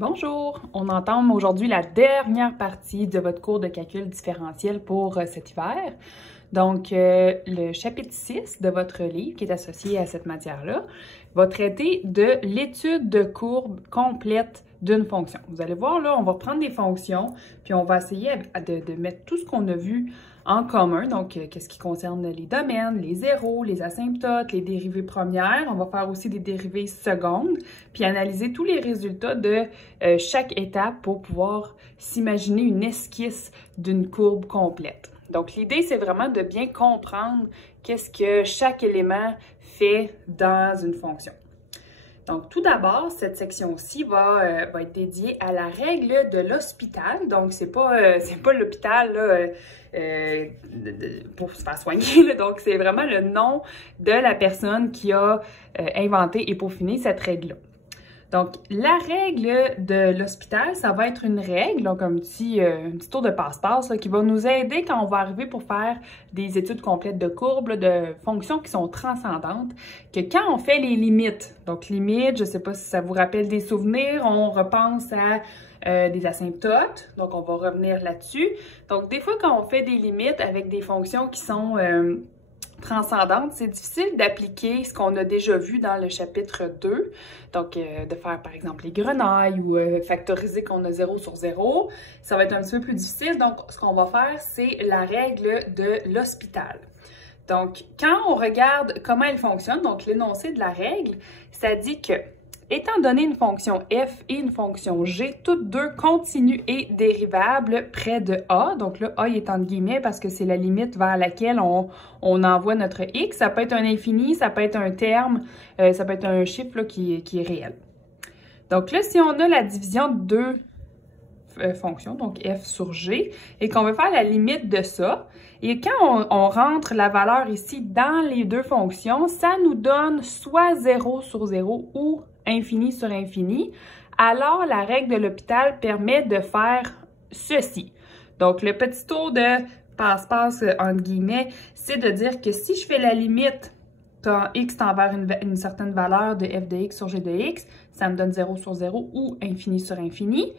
Bonjour! On entame aujourd'hui la dernière partie de votre cours de calcul différentiel pour cet hiver. Donc, le chapitre 6 de votre livre qui est associé à cette matière-là va traiter de l'étude de courbe complète d'une fonction. Vous allez voir, là, on va prendre des fonctions, puis on va essayer de mettre tout ce qu'on a vu en commun, donc qu'est-ce qui concerne les domaines, les zéros, les asymptotes, les dérivées premières. On va faire aussi des dérivées secondes, puis analyser tous les résultats de chaque étape pour pouvoir s'imaginer une esquisse d'une courbe complète. Donc, l'idée, c'est vraiment de bien comprendre qu'est-ce que chaque élément fait dans une fonction. Donc, tout d'abord, cette section-ci va être dédiée à la règle de l'hospital. Donc, c'est pas l'hôpital pour se faire soigner. Là. Donc, c'est vraiment le nom de la personne qui a inventé et peaufiné cette règle-là. Donc, la règle de l'hospital, ça va être une règle, donc un petit tour de passe-passe qui va nous aider quand on va arriver pour faire des études complètes de courbes, là, de fonctions qui sont transcendantes, que quand on fait les limites, donc limites, je ne sais pas si ça vous rappelle des souvenirs, on repense à des asymptotes, donc on va revenir là-dessus. Donc, des fois, quand on fait des limites avec des fonctions qui sont transcendante, c'est difficile d'appliquer ce qu'on a déjà vu dans le chapitre 2. Donc, de faire, par exemple, les grenailles ou factoriser qu'on a 0 sur 0. Ça va être un petit peu plus difficile. Donc, ce qu'on va faire, c'est la règle de l'hospital. Donc, quand on regarde comment elle fonctionne, donc l'énoncé de la règle, ça dit que étant donné une fonction f et une fonction g, toutes deux continues et dérivables près de a, donc là, a est entre guillemets parce que c'est la limite vers laquelle on envoie notre x. Ça peut être un infini, ça peut être un terme, ça peut être un chiffre là, qui est réel. Donc là, si on a la division de deux fonctions, donc f sur g, et qu'on veut faire la limite de ça, et quand on rentre la valeur ici dans les deux fonctions, ça nous donne soit 0 sur 0 ou infini sur infini, alors la règle de l'hôpital permet de faire ceci. Donc, le petit tour de passe-passe, entre guillemets, c'est de dire que si je fais la limite quand x tend vers une certaine valeur de f de x sur g de x, ça me donne 0 sur 0 ou infini sur infini.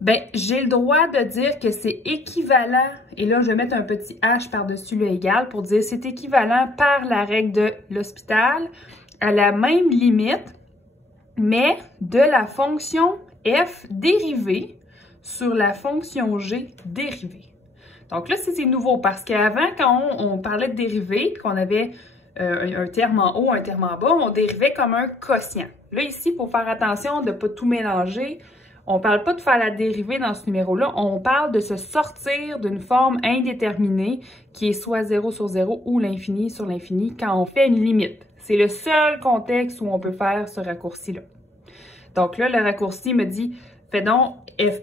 Bien, j'ai le droit de dire que c'est équivalent, et là, je vais mettre un petit h par-dessus le égal pour dire c'est équivalent par la règle de l'hospital à la même limite, mais de la fonction f dérivée sur la fonction g dérivée. Donc là, c'est nouveau parce qu'avant, quand on parlait de dérivée, puis qu'on avait un terme en haut, un terme en bas, on dérivait comme un quotient. Là, ici, il faut faire attention de ne pas tout mélanger. On ne parle pas de faire la dérivée dans ce numéro-là, on parle de se sortir d'une forme indéterminée qui est soit 0 sur 0 ou l'infini sur l'infini quand on fait une limite. C'est le seul contexte où on peut faire ce raccourci-là. Donc là, le raccourci me dit, fais donc f'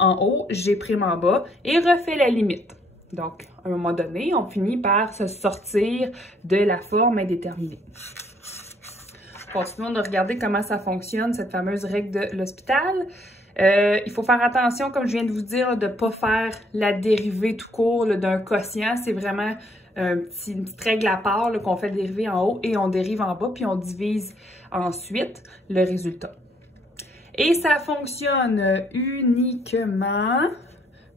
en haut, g' en bas, et refais la limite. Donc, à un moment donné, on finit par se sortir de la forme indéterminée. Continuons de regarder comment ça fonctionne, cette fameuse règle de l'hospital. Il faut faire attention, comme je viens de vous dire, de ne pas faire la dérivée tout court d'un quotient. C'est vraiment une petite règle à part qu'on fait dériver en haut et on dérive en bas, puis on divise ensuite le résultat. Et ça fonctionne uniquement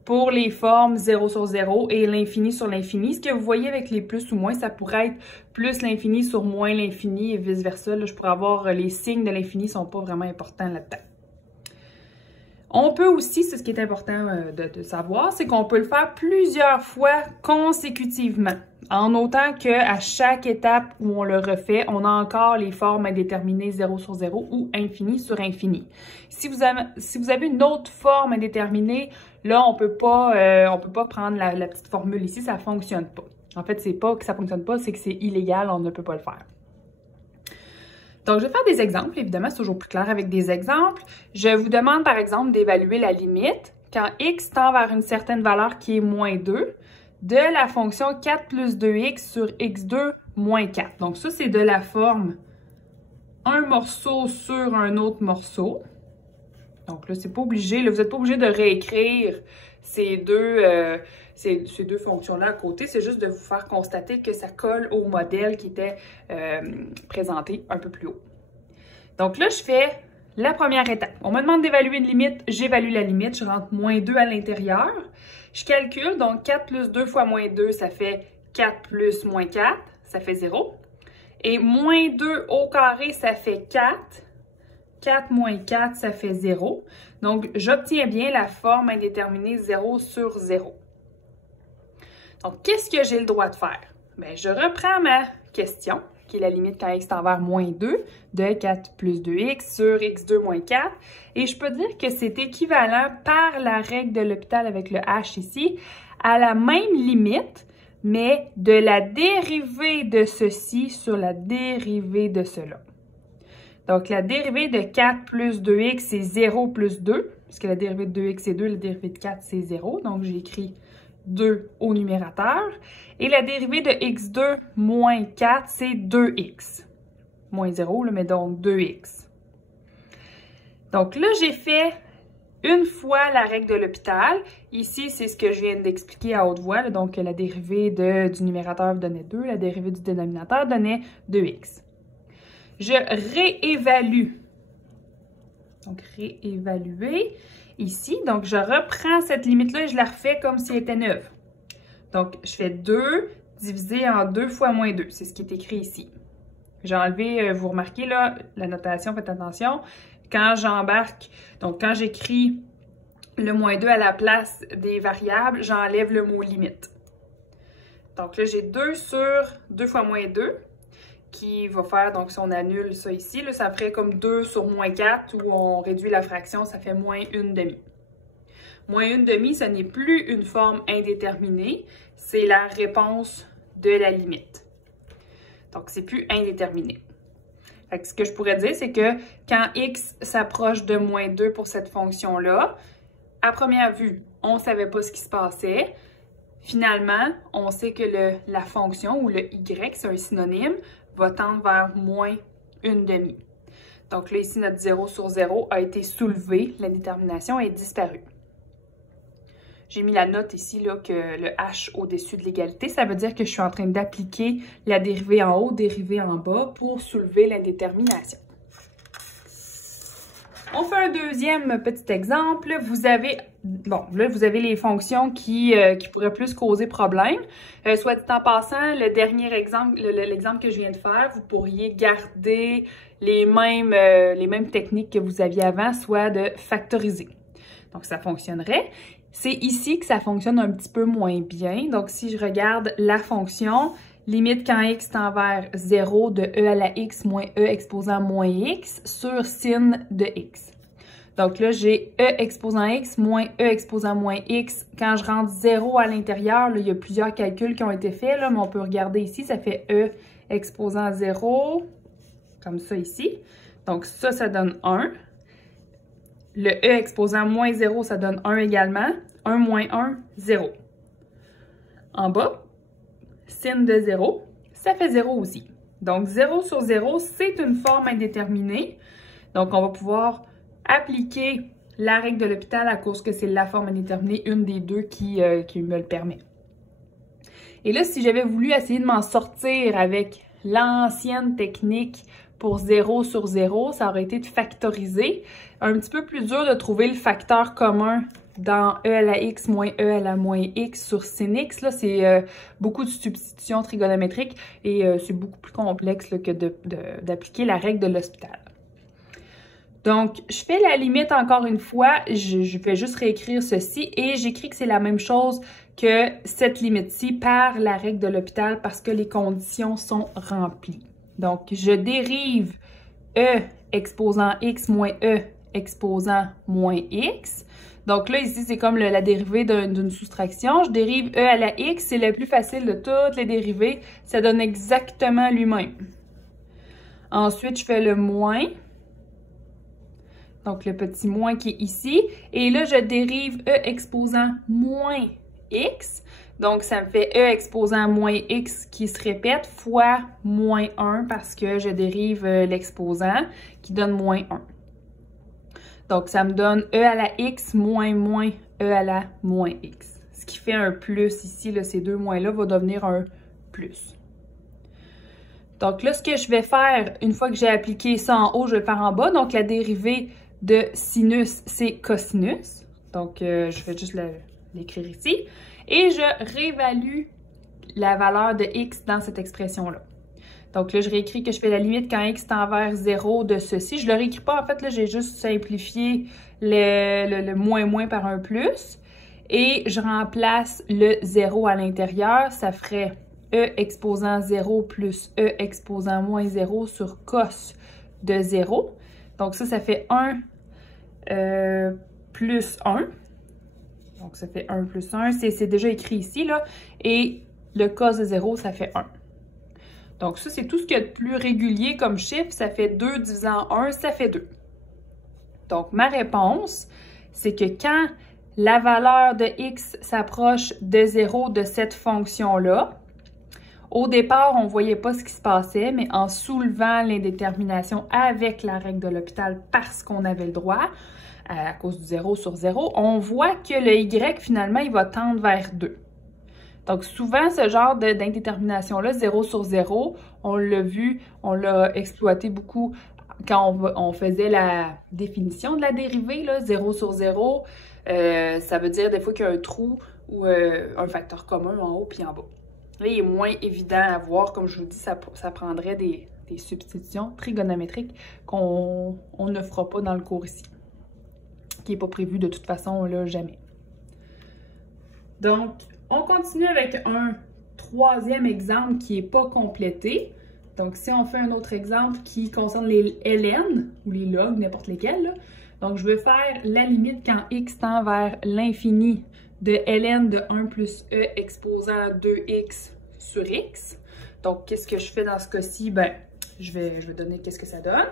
pour les formes 0 sur 0 et l'infini sur l'infini. Ce que vous voyez avec les plus ou moins, ça pourrait être plus l'infini sur moins l'infini et vice-versa. Là, je pourrais avoir les signes de l'infini ne sont pas vraiment importants là-dedans. On peut aussi, c'est ce qui est important de savoir, c'est qu'on peut le faire plusieurs fois consécutivement, en autant qu'à chaque étape où on le refait, on a encore les formes indéterminées 0 sur 0 ou infini sur infini. Si vous avez une autre forme indéterminée, là, on peut pas prendre la petite formule ici, ça ne fonctionne pas. En fait, c'est pas que ça ne fonctionne pas, c'est que c'est illégal, on ne peut pas le faire. Donc, je vais faire des exemples. Évidemment, c'est toujours plus clair avec des exemples. Je vous demande, par exemple, d'évaluer la limite quand x tend vers une certaine valeur qui est moins 2 de la fonction 4 plus 2x sur x2 moins 4. Donc, ça, c'est de la forme un morceau sur un autre morceau. Donc là, c'est pas obligé. Là, vous n'êtes pas obligé de réécrire ces deux fonctions-là à côté. C'est juste de vous faire constater que ça colle au modèle qui était présenté un peu plus haut. Donc là, je fais la première étape. On me demande d'évaluer une limite, j'évalue la limite, je rentre moins 2 à l'intérieur. Je calcule, donc 4 plus 2 fois moins 2, ça fait 4 plus moins 4, ça fait 0. Et moins 2 au carré, ça fait 4. 4 moins 4, ça fait 0. Donc, j'obtiens bien la forme indéterminée 0 sur 0. Donc, qu'est-ce que j'ai le droit de faire? Bien, je reprends ma question, qui est la limite quand x tend vers moins 2, de 4 plus 2x sur x2 moins 4. Et je peux dire que c'est équivalent par la règle de l'hôpital avec le h ici, à la même limite, mais de la dérivée de ceci sur la dérivée de cela. Donc, la dérivée de 4 plus 2x, c'est 0 plus 2, puisque la dérivée de 2x, c'est 2, la dérivée de 4, c'est 0. Donc, j'ai écrit 2 au numérateur. Et la dérivée de x2 moins 4, c'est 2x. Moins 0, mais donc 2x. Donc là, j'ai fait une fois la règle de l'hôpital. Ici, c'est ce que je viens d'expliquer à haute voix. Là. Donc, la dérivée du numérateur donnait 2, la dérivée du dénominateur donnait 2x. Je réévalue. Donc, réévaluer ici. Donc, je reprends cette limite-là et je la refais comme si elle était neuve. Donc, je fais 2 divisé en 2 fois moins 2. C'est ce qui est écrit ici. J'ai enlevé, vous remarquez là, la notation, faites attention. Quand j'embarque, donc quand j'écris le moins 2 à la place des variables, j'enlève le mot limite. Donc là, j'ai 2 sur 2 fois moins 2. Qui va faire, donc si on annule ça ici, là, ça ferait comme 2 sur moins 4 où on réduit la fraction, ça fait moins 1/2. Moins 1/2, ce n'est plus une forme indéterminée, c'est la réponse de la limite. Donc, c'est plus indéterminé. Fait que ce que je pourrais dire, c'est que quand x s'approche de moins 2 pour cette fonction-là, à première vue, on ne savait pas ce qui se passait. Finalement, on sait que la fonction ou le y, c'est un synonyme, va tendre vers moins 1/2. Donc là, ici, notre 0 sur 0 a été soulevé, la détermination est disparue. J'ai mis la note ici, là, que le h au-dessus de l'égalité, ça veut dire que je suis en train d'appliquer la dérivée en haut, dérivée en bas pour soulever l'indétermination. On fait un deuxième petit exemple. Vous avez, bon, là, vous avez les fonctions qui pourraient plus causer problème. Soit dit en passant, le dernier exemple, l'exemple que je viens de faire, vous pourriez garder les mêmes techniques que vous aviez avant, soit de factoriser. Donc, ça fonctionnerait. C'est ici que ça fonctionne un petit peu moins bien. Donc, si je regarde la fonction, limite quand x tend vers 0 de e à la x moins e exposant moins x sur sin de x. Donc là, j'ai e exposant x moins e exposant moins x. Quand je rentre 0 à l'intérieur, il y a plusieurs calculs qui ont été faits, là, mais on peut regarder ici, ça fait e exposant 0, comme ça ici. Donc ça donne 1. Le e exposant moins 0, ça donne 1 également. 1 moins 1, 0. En bas, sin de 0, ça fait 0 aussi. Donc, 0 sur 0, c'est une forme indéterminée. Donc, on va pouvoir appliquer la règle de l'hôpital à cause que c'est la forme indéterminée, une des deux qui me le permet. Et là, si j'avais voulu essayer de m'en sortir avec l'ancienne technique pour 0 sur 0, ça aurait été de factoriser. Un petit peu plus dur de trouver le facteur commun dans e à la x moins e à la moins x sur sin x. Là, c'est beaucoup de substitutions trigonométriques et c'est beaucoup plus complexe là, que d'appliquer la règle de l'hôpital. Donc, je fais la limite encore une fois. Je vais juste réécrire ceci et j'écris que c'est la même chose que cette limite-ci par la règle de l'hôpital parce que les conditions sont remplies. Donc, je dérive e exposant x moins e exposant moins x. Donc là, ici, c'est comme la dérivée d'une soustraction. Je dérive e à la x, c'est le plus facile de toutes les dérivées. Ça donne exactement lui-même. Ensuite, je fais le moins. Donc, le petit moins qui est ici. Et là, je dérive e exposant moins x. Donc, ça me fait e exposant moins x qui se répète fois moins 1 parce que je dérive l'exposant qui donne moins 1. Donc, ça me donne e à la x moins moins e à la moins x. Ce qui fait un plus ici, là, ces deux moins-là vont devenir un plus. Donc là, ce que je vais faire, une fois que j'ai appliqué ça en haut, je vais le faire en bas. Donc la dérivée de sinus, c'est cosinus. Donc je vais juste l'écrire ici. Et je réévalue la valeur de x dans cette expression-là. Donc là, je réécris que je fais la limite quand x tend vers 0 de ceci. Je ne le réécris pas, en fait, là, j'ai juste simplifié le moins par un plus. Et je remplace le 0 à l'intérieur. Ça ferait e exposant 0 plus e exposant moins 0 sur cos de 0. Donc ça fait 1 plus 1. Donc ça fait 1 plus 1. C'est déjà écrit ici, là. Et le cos de 0, ça fait 1. Donc ça, c'est tout ce qu'il y a de plus régulier comme chiffre. Ça fait 2 divisé en 1, ça fait 2. Donc ma réponse, c'est que quand la valeur de x s'approche de 0 de cette fonction-là, au départ, on ne voyait pas ce qui se passait, mais en soulevant l'indétermination avec la règle de l'hôpital parce qu'on avait le droit, à cause du 0 sur 0, on voit que le y, finalement, il va tendre vers 2. Donc, souvent, ce genre d'indétermination-là, 0 sur 0, on l'a vu, on l'a exploité beaucoup quand on faisait la définition de la dérivée, là, 0 sur 0, ça veut dire des fois qu'il y a un trou ou un facteur commun en haut puis en bas. Là, il est moins évident à voir. Comme je vous dis, ça prendrait des substitutions trigonométriques qu'on ne fera pas dans le cours ici, qui n'est pas prévu de toute façon, là, jamais. Donc, on continue avec un troisième exemple qui n'est pas complété. Donc, si on fait un autre exemple qui concerne les ln, ou les logs, n'importe lesquels, là. Donc, je vais faire la limite quand x tend vers l'infini de ln de 1 plus e exposant 2x sur x. Donc, qu'est-ce que je fais dans ce cas-ci? Ben, je vais donner qu'est-ce que ça donne.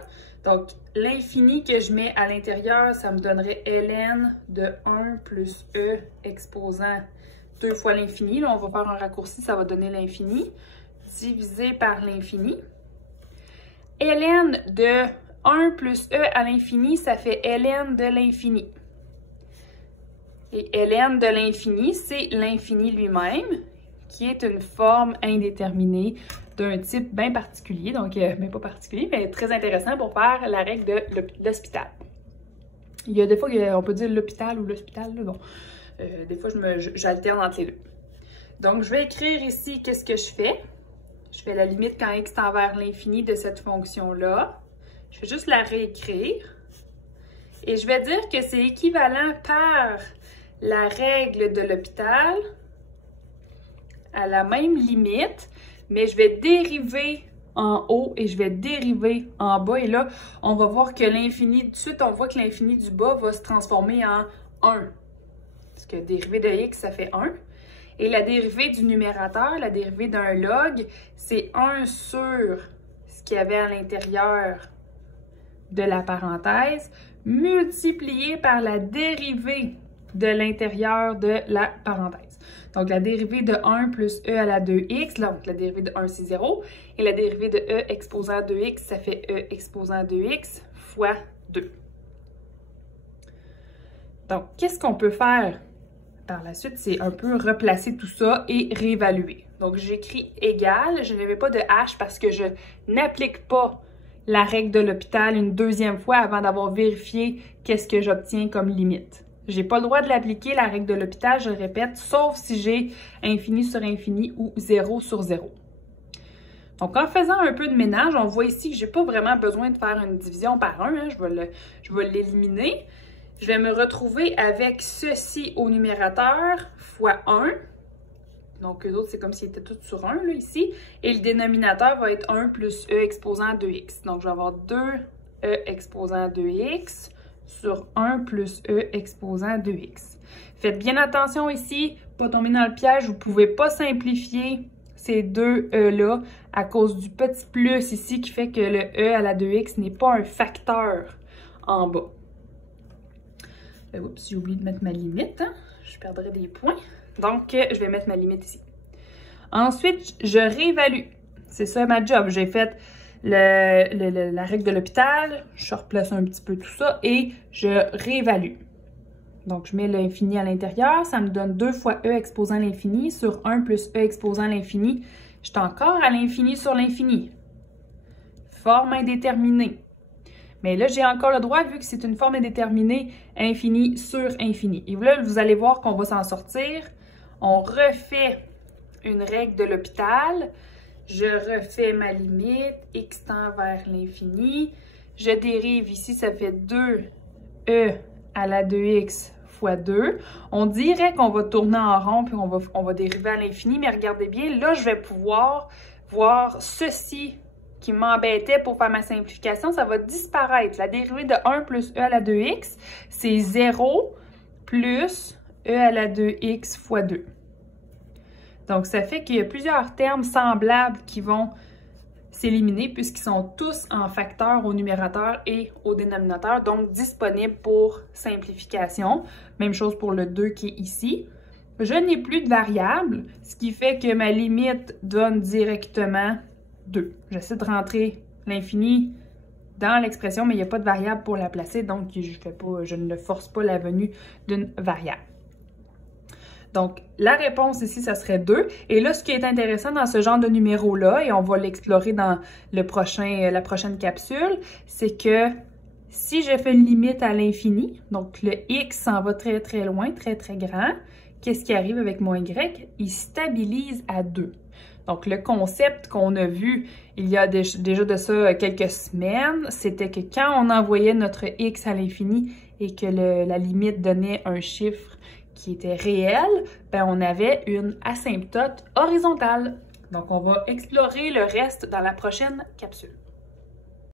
Donc, l'infini que je mets à l'intérieur, ça me donnerait ln de 1 plus e exposant 2 fois l'infini. Là, on va faire un raccourci, ça va donner l'infini, divisé par l'infini. Ln de 1 plus e à l'infini, ça fait ln de l'infini. Et ln de l'infini, c'est l'infini lui-même, qui est une forme indéterminée d'un type bien particulier, donc mais pas particulier, mais très intéressant pour faire la règle de l'hospital. Il y a des fois, on peut dire l'hôpital ou l'hospital, bon. Des fois, j'alterne entre les deux. Donc, je vais écrire ici qu'est-ce que je fais. Je fais la limite quand x tend vers l'infini de cette fonction-là. Je vais juste la réécrire. Et je vais dire que c'est équivalent par la règle de l'hôpital à la même limite, mais je vais dériver en haut et je vais dériver en bas. Et là, on va voir que l'infini, tout de suite, on voit que l'infini du bas va se transformer en 1. Parce que dérivée de x, ça fait 1. Et la dérivée du numérateur, la dérivée d'un log, c'est 1 sur ce qu'il y avait à l'intérieur de la parenthèse, multiplié par la dérivée de l'intérieur de la parenthèse. Donc, la dérivée de 1 plus e à la 2x, donc la dérivée de 1, c'est 0. Et la dérivée de e exposant 2x, ça fait e exposant 2x fois 2. Donc, qu'est-ce qu'on peut faire par la suite? C'est un peu replacer tout ça et réévaluer. Donc, j'écris égal. Je n'avais pas de h parce que je n'applique pas la règle de l'hôpital une deuxième fois avant d'avoir vérifié qu'est-ce que j'obtiens comme limite. J'ai pas le droit de l'appliquer, la règle de l'hôpital, je le répète, sauf si j'ai infini sur infini ou 0 sur 0. Donc, en faisant un peu de ménage, on voit ici que j'ai pas vraiment besoin de faire une division par 1. Hein, je vais l'éliminer. Je vais me retrouver avec ceci au numérateur fois 1. Donc, eux autres, c'est comme s'ils étaient tous sur 1, là, ici. Et le dénominateur va être 1 plus e exposant 2x. Donc, je vais avoir 2e exposant 2x sur 1 plus e exposant 2x. Faites bien attention ici, pas tomber dans le piège. Vous ne pouvez pas simplifier ces deux e-là à cause du petit plus ici qui fait que le e à la 2x n'est pas un facteur en bas. Oups, j'ai oublié de mettre ma limite. Hein? Je perdrais des points. Donc, je vais mettre ma limite ici. Ensuite, je réévalue. C'est ça ma job. J'ai fait la règle de l'hôpital. Je replace un petit peu tout ça et je réévalue. Donc, je mets l'infini à l'intérieur. Ça me donne 2 fois e exposant l'infini sur 1 plus e exposant l'infini. Je suis encore à l'infini sur l'infini. forme indéterminée. Mais là, j'ai encore le droit, vu que c'est une forme indéterminée, infini sur infini. Et là, vous allez voir qu'on va s'en sortir. On refait une règle de l'hôpital. Je refais ma limite, x tend vers l'infini. Je dérive ici, ça fait 2e à la 2x fois 2. On dirait qu'on va tourner en rond, puis on va dériver à l'infini, mais regardez bien, là, je vais pouvoir voir ceci qui m'embêtait pour faire ma simplification, ça va disparaître. La dérivée de 1 plus e à la 2x, c'est 0 plus e à la 2x fois 2. Donc, ça fait qu'il y a plusieurs termes semblables qui vont s'éliminer puisqu'ils sont tous en facteur au numérateur et au dénominateur, donc disponibles pour simplification. Même chose pour le 2 qui est ici. Je n'ai plus de variable, ce qui fait que ma limite donne directement 2. J'essaie de rentrer l'infini dans l'expression, mais il n'y a pas de variable pour la placer, donc je ne force pas la venue d'une variable. Donc, la réponse ici, ça serait 2. Et là, ce qui est intéressant dans ce genre de numéro-là, et on va l'explorer dans la prochaine capsule, c'est que si je fais une limite à l'infini, donc le x s'en va très, très loin, très, très grand, qu'est-ce qui arrive avec mon y? Il stabilise à 2. Donc, le concept qu'on a vu il y a déjà de ça quelques semaines, c'était que quand on envoyait notre x à l'infini et que la limite donnait un chiffre qui était réel, ben on avait une asymptote horizontale. Donc, on va explorer le reste dans la prochaine capsule.